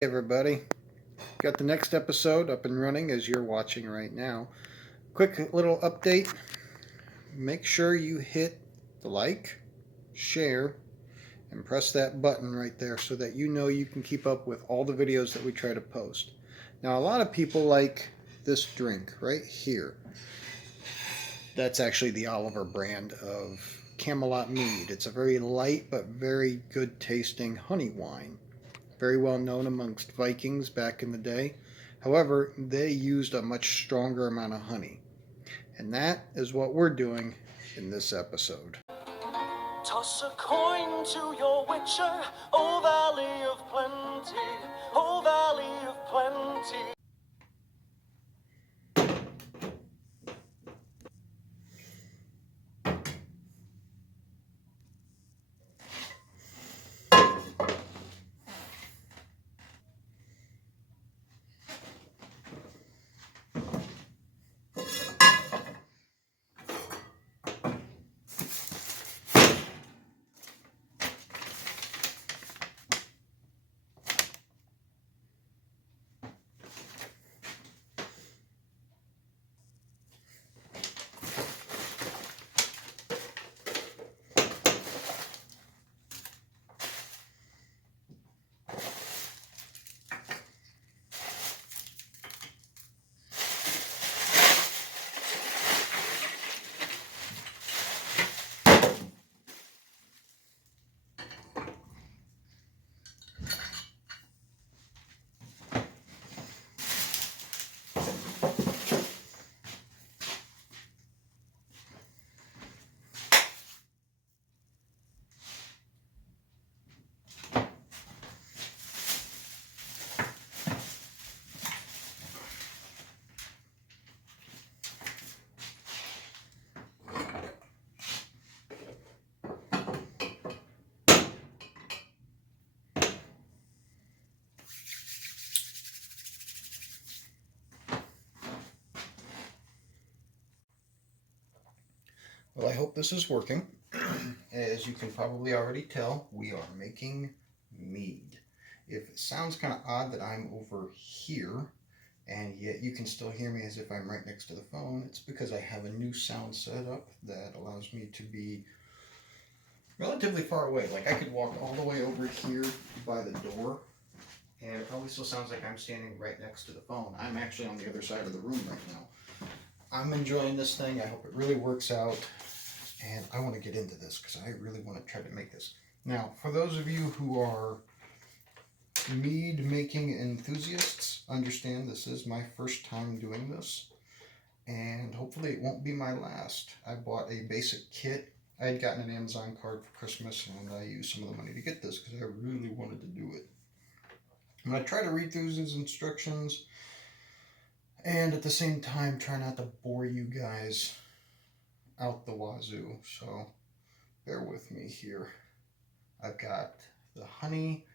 Hey everybody, got the next episode up and running as you're watching right now. Quick little update. Make sure you hit the like, share, and press that button right there so that you know you can keep up with all the videos that we try to post. Now a lot of people like this drink right here. That's actually the Oliver brand of Camelot Mead. It's a very light but very good tasting honey wine. Very well known amongst Vikings back in the day. However, they used a much stronger amount of honey. And that is what we're doing in this episode. Toss a coin to your witcher, O Valley of Plenty, O Valley of Plenty. Well, I hope this is working. As you can probably already tell, we are making mead. If it sounds kind of odd that I'm over here and yet you can still hear me as if I'm right next to the phone, it's because I have a new sound setup that allows me to be relatively far away. Like I could walk all the way over here by the door and it probably still sounds like I'm standing right next to the phone. I'm actually on the other side of the room right now. I'm enjoying this thing. I hope it really works out. And I want to get into this because I really want to try to make this. Now, for those of you who are mead making enthusiasts, understand this is my first time doing this. And hopefully it won't be my last. I bought a basic kit. I had gotten an Amazon card for Christmas and I used some of the money to get this because I really wanted to do it. I'm going to try to read through these instructions and at the same time try not to bore you guys out the wazoo, so bear with me here. I've got the honey,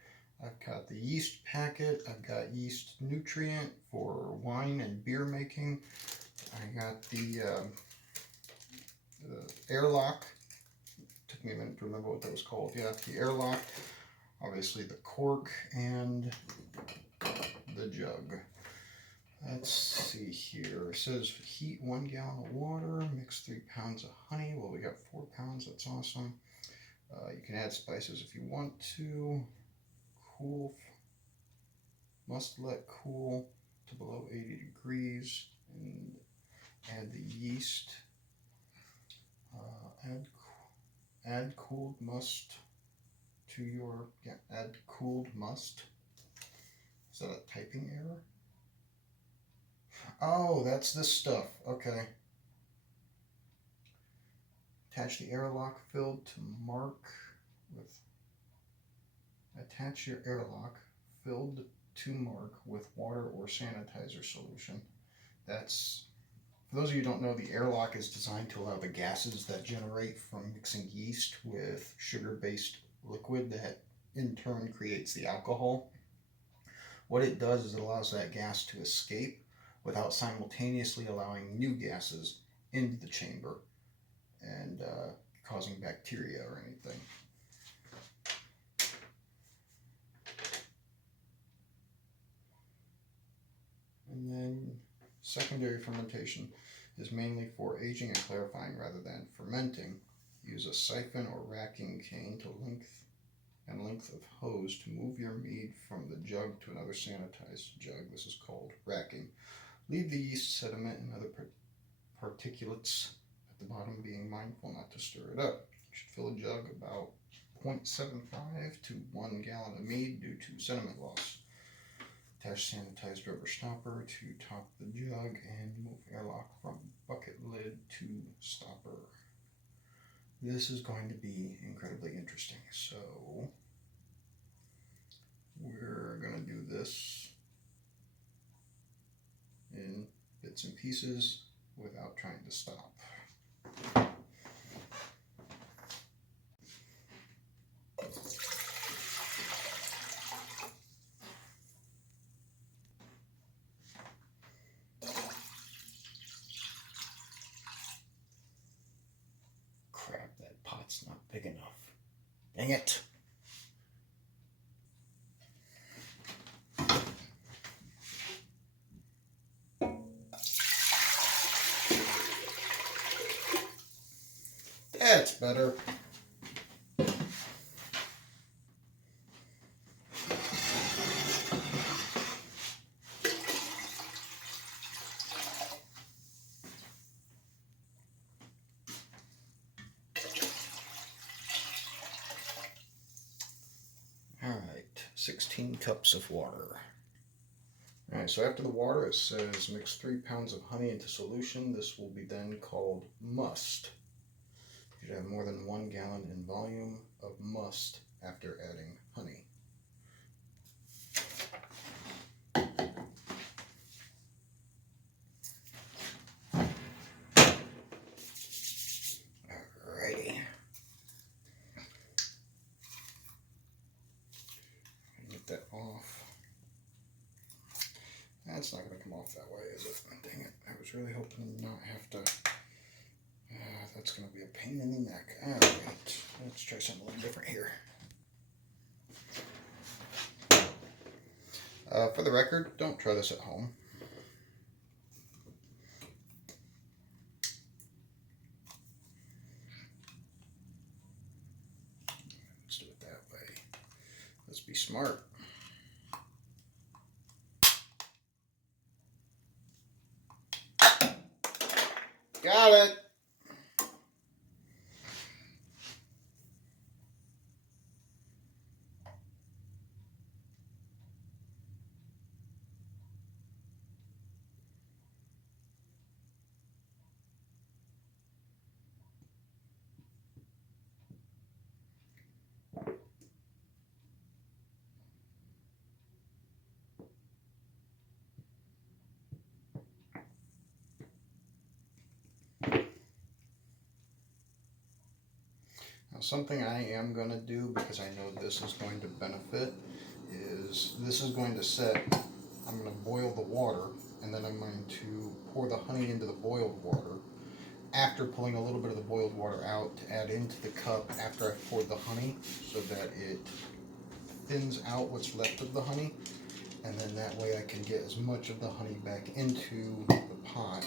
I've got the yeast packet, I've got yeast nutrient for wine and beer making, I got the airlock. Took me a minute to remember what that was called. Yeah, the airlock, obviously the cork, and the jug. Let's see here. It says heat 1 gallon of water, mix 3 pounds of honey. Well, we got 4 pounds. That's awesome. You can add spices if you want to. Cool. Must let cool to below 80 degrees. And add the yeast. Add cooled must to your. Yeah, add cooled must. Is that a typing error? Oh, that's this stuff. Okay. Attach the airlock filled to mark with. Attach your airlock filled to mark with water or sanitizer solution. That's, for those of you who don't know, the airlock is designed to allow the gases that generate from mixing yeast with sugar-based liquid that in turn creates the alcohol. What it does is it allows that gas to escape without simultaneously allowing new gases into the chamber and causing bacteria or anything. Secondary fermentation is mainly for aging and clarifying rather than fermenting. Use a siphon or racking cane to length of hose to move your mead from the jug to another sanitized jug. This is called racking. Leave the yeast, sediment, and other particulates at the bottom, being mindful not to stir it up. You should fill a jug about 0.75 to 1 gallon of mead due to sediment loss. Attach sanitized rubber stopper to top the jug and move airlock from bucket lid to stopper. This is going to be incredibly interesting. So we're going to do this in bits and pieces without trying to stop. Crap, that pot's not big enough. Dang it. That's better. All right, 16 cups of water. All right, so after the water, it says mix 3 pounds of honey into solution. This will be then called must. You should have more than 1 gallon in volume of must after adding honey. Alrighty. Get that off. That's not going to come off that way, is it? Dang it. I was really hoping to not have to. That's going to be a pain in the neck. Alright. Let's try something a little different here. For the record, don't try this at home. Let's do it that way. Let's be smart. Got it. Now, something I am going to do, because I know this is going to benefit, is this is going to set, I'm going to boil the water, and then I'm going to pour the honey into the boiled water after pulling a little bit of the boiled water out to add into the cup after I've poured the honey, so that it thins out what's left of the honey, and then that way I can get as much of the honey back into the pot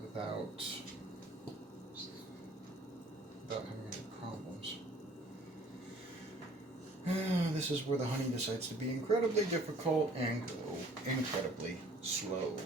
without having any problems. This is where the honey decides to be incredibly difficult and go incredibly slow.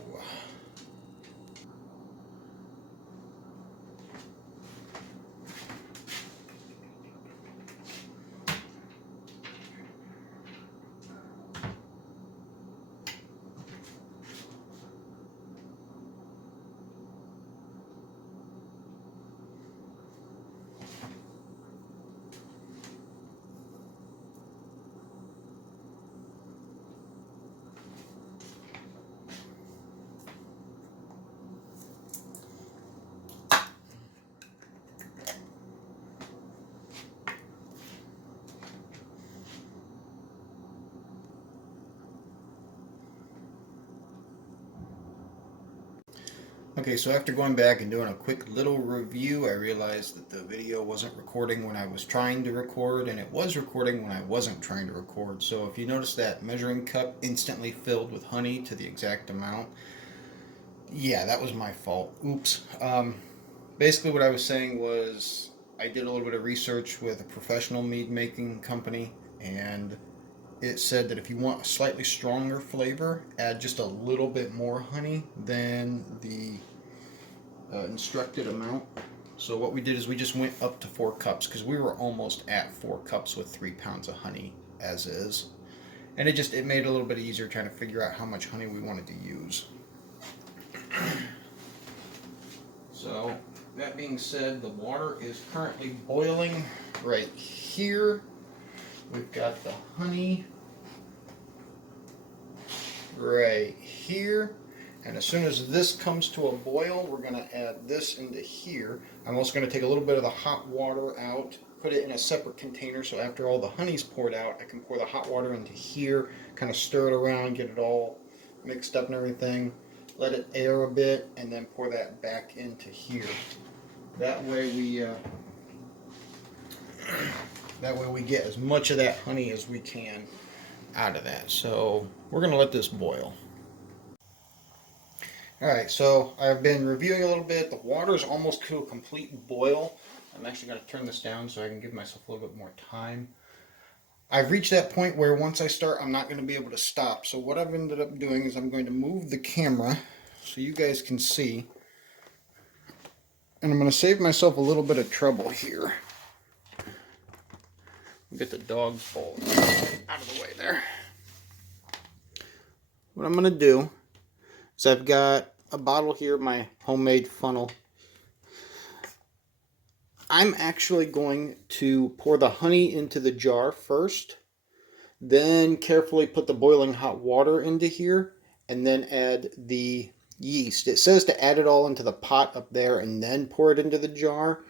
Okay, so after going back and doing a quick little review, I realized that the video wasn't recording when I was trying to record, and it was recording when I wasn't trying to record. So if you notice that measuring cup instantly filled with honey to the exact amount, Yeah, that was my fault. Oops. Basically, what I was saying was I did a little bit of research with a professional mead making company, and it said that if you want a slightly stronger flavor, add just a little bit more honey than the instructed amount. So what we did is we just went up to 4 cups because we were almost at 4 cups with 3 pounds of honey as is, and it made it a little bit easier trying to figure out how much honey we wanted to use. So that being said, the water is currently boiling right here. We've got the honey right here. And as soon as this comes to a boil, we're going to add this into here. I'm also going to take a little bit of the hot water out, put it in a separate container, so after all the honey's poured out, I can pour the hot water into here, kind of stir it around, get it all mixed up and everything, let it air a bit, and then pour that back into here. That way we get as much of that honey as we can out of that. So we're going to let this boil. Alright, so I've been reviewing a little bit. The water is almost to a complete boil. I'm actually going to turn this down so I can give myself a little bit more time. I've reached that point where once I start, I'm not going to be able to stop. So what I've ended up doing is I'm going to move the camera so you guys can see. And I'm going to save myself a little bit of trouble here. Get the dog bowl out of the way there. What I'm going to do is I've got a bottle here, my homemade funnel. I'm actually going to pour the honey into the jar first, then carefully put the boiling hot water into here, and then add the yeast. It says to add it all into the pot up there and then pour it into the jar.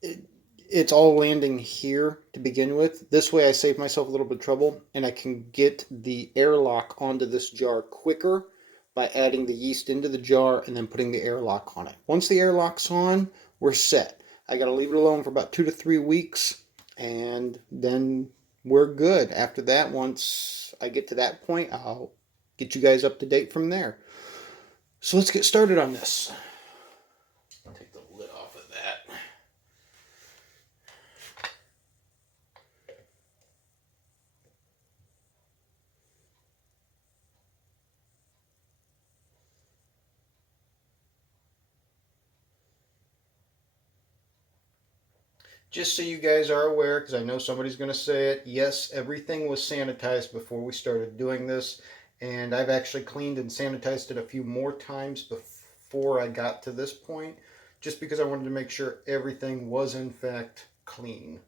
It's all landing here to begin with. This way I save myself a little bit of trouble, and I can get the airlock onto this jar quicker by adding the yeast into the jar and then putting the airlock on it. Once the airlock's on, we're set. I got to leave it alone for about 2 to 3 weeks, and then we're good. After that, once I get to that point, I'll get you guys up to date from there. So let's get started on this. I'll take the lid off of that. Just so you guys are aware, because I know somebody's going to say it, yes, everything was sanitized before we started doing this, and I've actually cleaned and sanitized it a few more times before I got to this point, just because I wanted to make sure everything was in fact clean.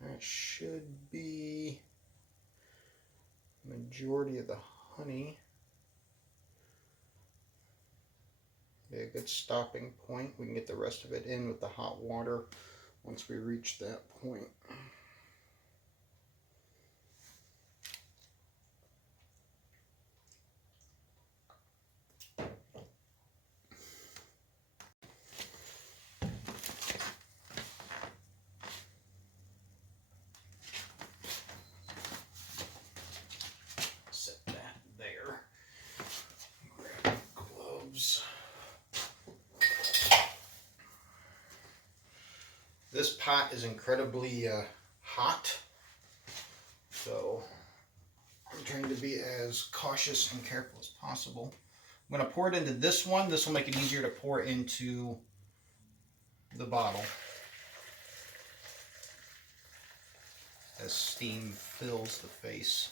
That should be the majority of the honey. A good stopping point. We can get the rest of it in with the hot water once we reach that point. Set that there. Grab gloves. This pot is incredibly hot, so I'm trying to be as cautious and careful as possible. I'm going to pour it into this one. This will make it easier to pour into the bottle as steam fills the face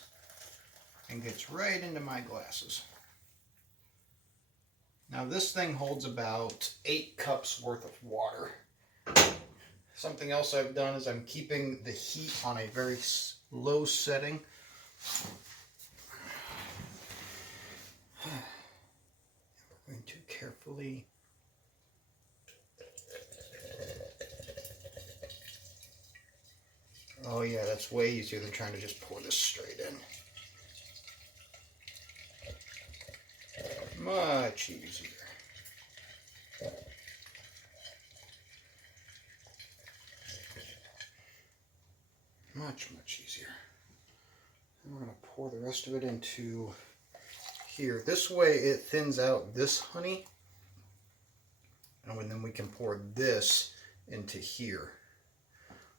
and gets right into my glasses. Now this thing holds about 8 cups worth of water. Something else I've done is I'm keeping the heat on a very low setting. I'm going to carefully oh yeah, that's way easier than trying to just pour this straight in. Much easier. Much easier. And we're going to pour the rest of it into here. This way it thins out this honey, and then we can pour this into here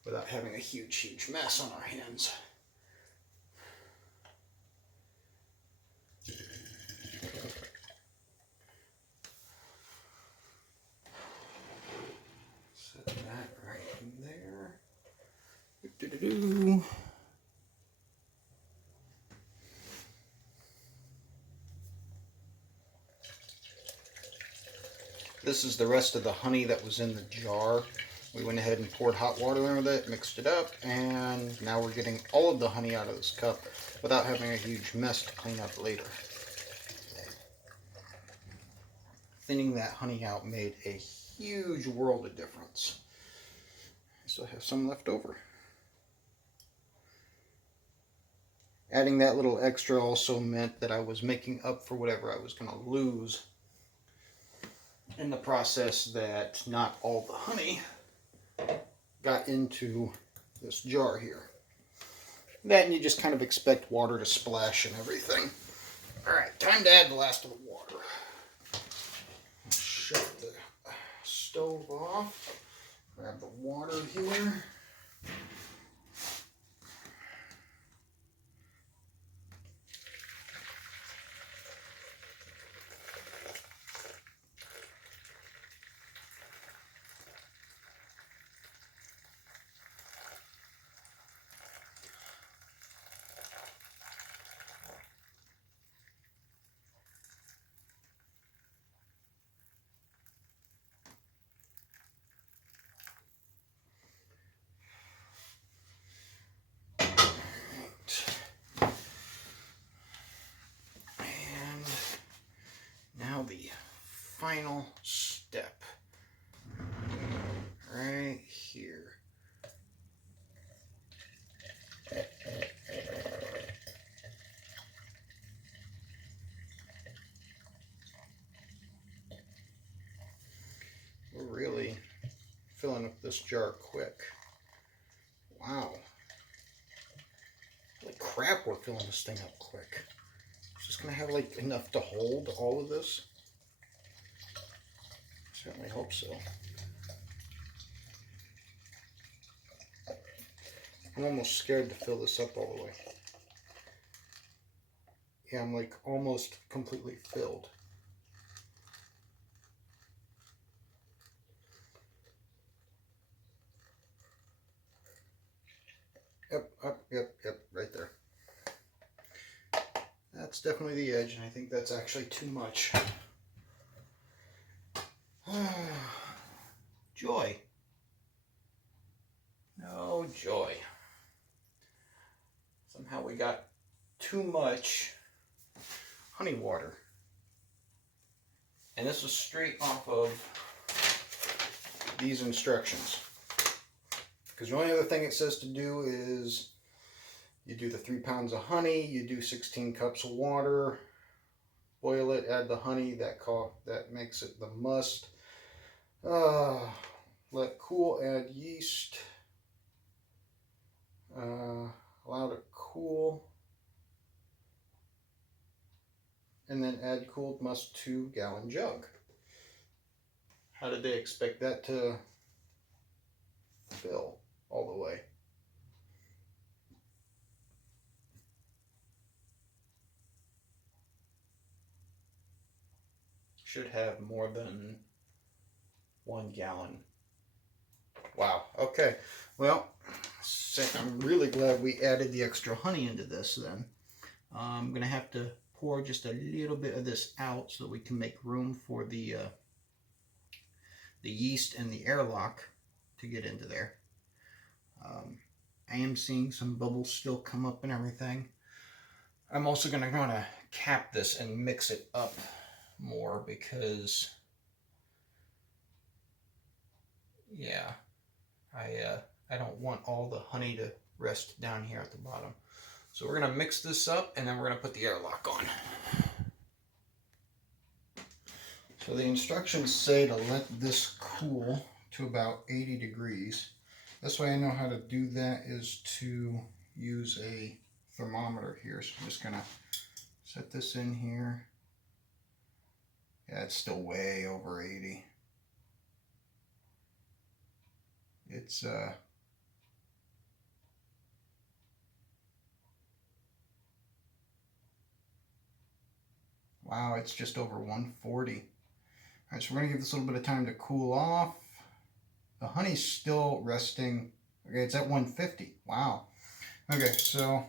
without having a huge mess on our hands. Set that right in there. Do-do-do-do. This is the rest of the honey that was in the jar. We went ahead and poured hot water in with it, mixed it up, and now we're getting all of the honey out of this cup without having a huge mess to clean up later. Thinning that honey out made a huge world of difference. I still have some left over. Adding that little extra also meant that I was making up for whatever I was going to lose in the process, that not all the honey got into this jar here. Then you just kind of expect water to splash and everything. Alright, time to add the last of the water. Shut the stove off. Grab the water here. The final step right here. We're really filling up this jar quick. Wow. Holy crap, we're filling this thing up quick. Is this gonna have like enough to hold all of this? Certainly hope so. I'm almost scared to fill this up all the way. Yeah, I'm like almost completely filled. Yep, right there. That's definitely the edge, and I think that's actually too much. Joy. No joy. Somehow we got too much honey water. And this is straight off of these instructions. Because the only other thing it says to do is you do the 3 pounds of honey, you do 16 cups of water, boil it, add the honey, that makes it the must. Let cool, add yeast, allow it to cool, and then add cooled must to gallon jug. How did they expect that to fill all the way? Should have more than 1 gallon. Wow, okay. Well, I'm really glad we added the extra honey into this then. I'm going to have to pour just a little bit of this out so that we can make room for the yeast and the airlock to get into there. I am seeing some bubbles still come up and everything. I'm also going to cap this and mix it up more because, yeah, I don't want all the honey to rest down here at the bottom. So we're going to mix this up and then we're going to put the airlock on. So the instructions say to let this cool to about 80 degrees. This way I know how to do that is to use a thermometer here, so I'm just gonna set this in here. Yeah, it's still way over 80. It's wow, it's just over 140. All right, so we're gonna give this a little bit of time to cool off. The honey's still resting. Okay, it's at 150. Wow. Okay, so I'm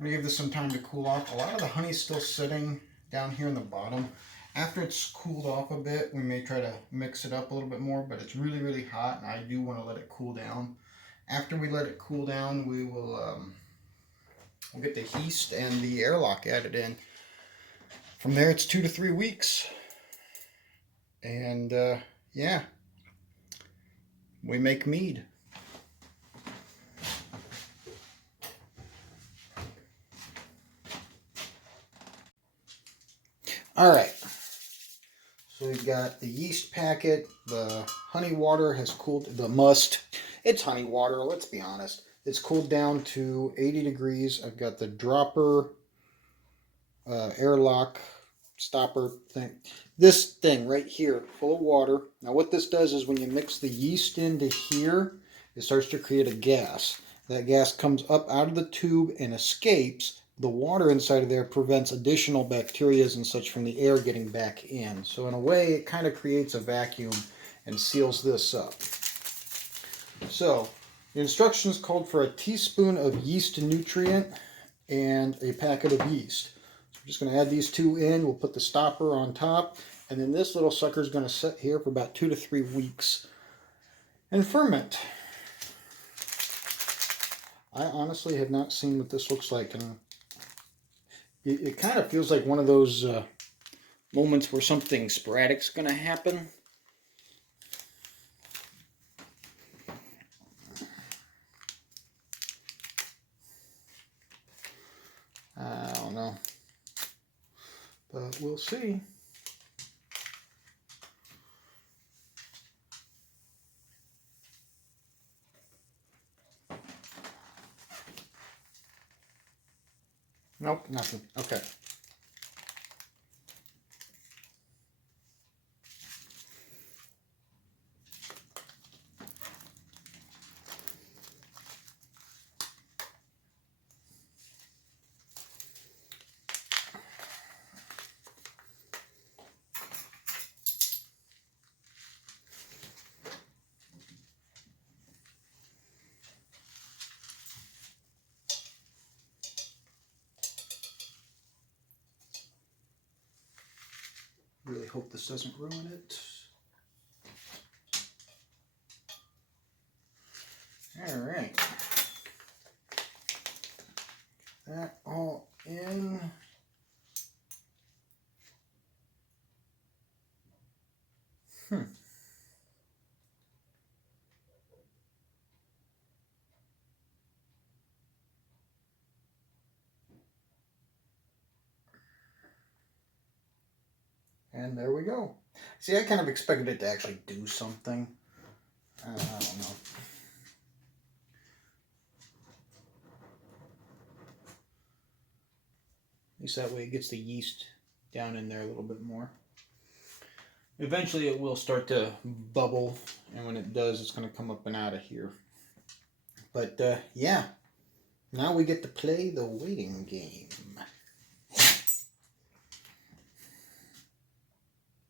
gonna give this some time to cool off. A lot of the honey's still sitting down here in the bottom. After it's cooled off a bit, we may try to mix it up a little bit more, but it's really, really hot, and I do want to let it cool down. After we let it cool down, we will we'll get the yeast and the airlock added in. From there, it's 2 to 3 weeks. And yeah, we make mead. All right. So we've got the yeast packet. The honey water has cooled. The must. It's honey water. Let's be honest. It's cooled down to 80 degrees. I've got the dropper, airlock, stopper thing. This thing right here, full of water. Now what this does is when you mix the yeast into here, it starts to create a gas. That gas comes up out of the tube and escapes. The water inside of there prevents additional bacteria and such from the air getting back in. So in a way, it kind of creates a vacuum and seals this up. So the instructions called for a teaspoon of yeast nutrient and a packet of yeast. So I'm just going to add these two in. We'll put the stopper on top. And then this little sucker is going to sit here for about 2 to 3 weeks and ferment. I honestly have not seen what this looks like. And it kind of feels like one of those moments where something sporadic's going to happen. I don't know. But we'll see. Nope, nothing. Okay. Really hope this doesn't ruin it. All right. That all in. And there we go. See, I kind of expected it to actually do something. I don't know. At least that way it gets the yeast down in there a little bit more. Eventually it will start to bubble, and when it does, it's going to come up and out of here. But yeah, now we get to play the waiting game.